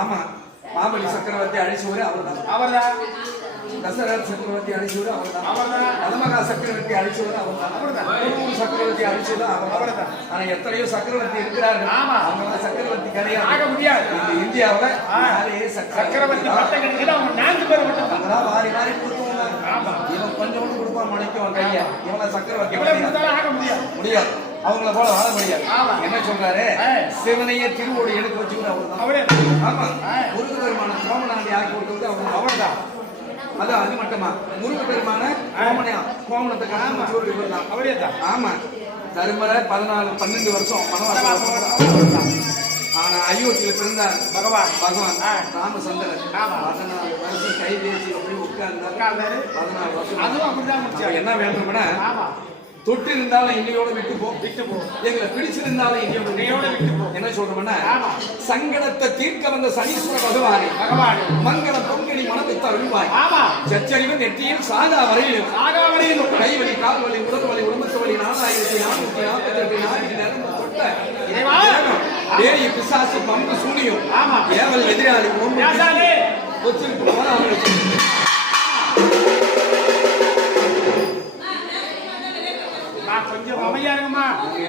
ஆமா மாமல்லி சக்கரவர்த்தி அழிச்சவரு அவர்தான். தசரத சக்கரவர்த்தி அழிச்சவரு அவர்தான். மதமகா சக்கரவர்த்தி அழிச்சவரு அவர்தான். சக்கரவர்த்தி அழிச்சது அவர்தான். ஆனா எத்தனையோ சக்கரவர்த்தி இருக்கிறார்கள். அவங்க சக்கரவர்த்தி கிடையாது இந்தியாவில. சக்கரவர்த்தி வாரி வாரி கொடுத்துவாங்க. இவன் கொஞ்சம் கொடுப்பான் முளைக்கும் கைய. இவனை சக்கரவர்த்தி முடியாது. அவங்கள போல வாழ முடியாது. என்ன சொல்றாரு? சிவனைய திருவோடு எடுத்து வச்சுக்கிட்டு ஆமா முருகபெருமான கோமநாடி ஆக்கி கொடுத்தது அவர்தான். அதான் அது மட்டுமா முருகபெருமான கோமணத்தை இவர்தான் அவரே தான். ஆமா தருமரை 12 வருஷம் வனவாசம். ஆனா அயோத்தியில பிறந்தார் பகவான் ராமச்சந்திரன். 14 வருஷம் கை பேசி உட்கார்ந்தாரு. 14 வருஷம் அதுவும் அப்படிதான். என்ன வேண்டும்னா தொட்டு இருந்தாலும் இன்னையோட விட்டு போ எங்களை பிடிச்சிருந்தாலும் இன்னையோட விட்டு போ. என்ன சொல்றோம்னா சங்கடத்தை தீர்க்க வந்த சனீஸ்வர பகவானே மங்கள பொங்கடி மனத்தை அருள்வாய். சச்சரிவு நெற்றியில் சாதா வரையிலும் கைவலி கால்வலி உடல் வலி உடம்பத்து வலி 4448 தொட்ட தேடி பிசாசு பம்பு சூனியும் ஏவல் எதிராளி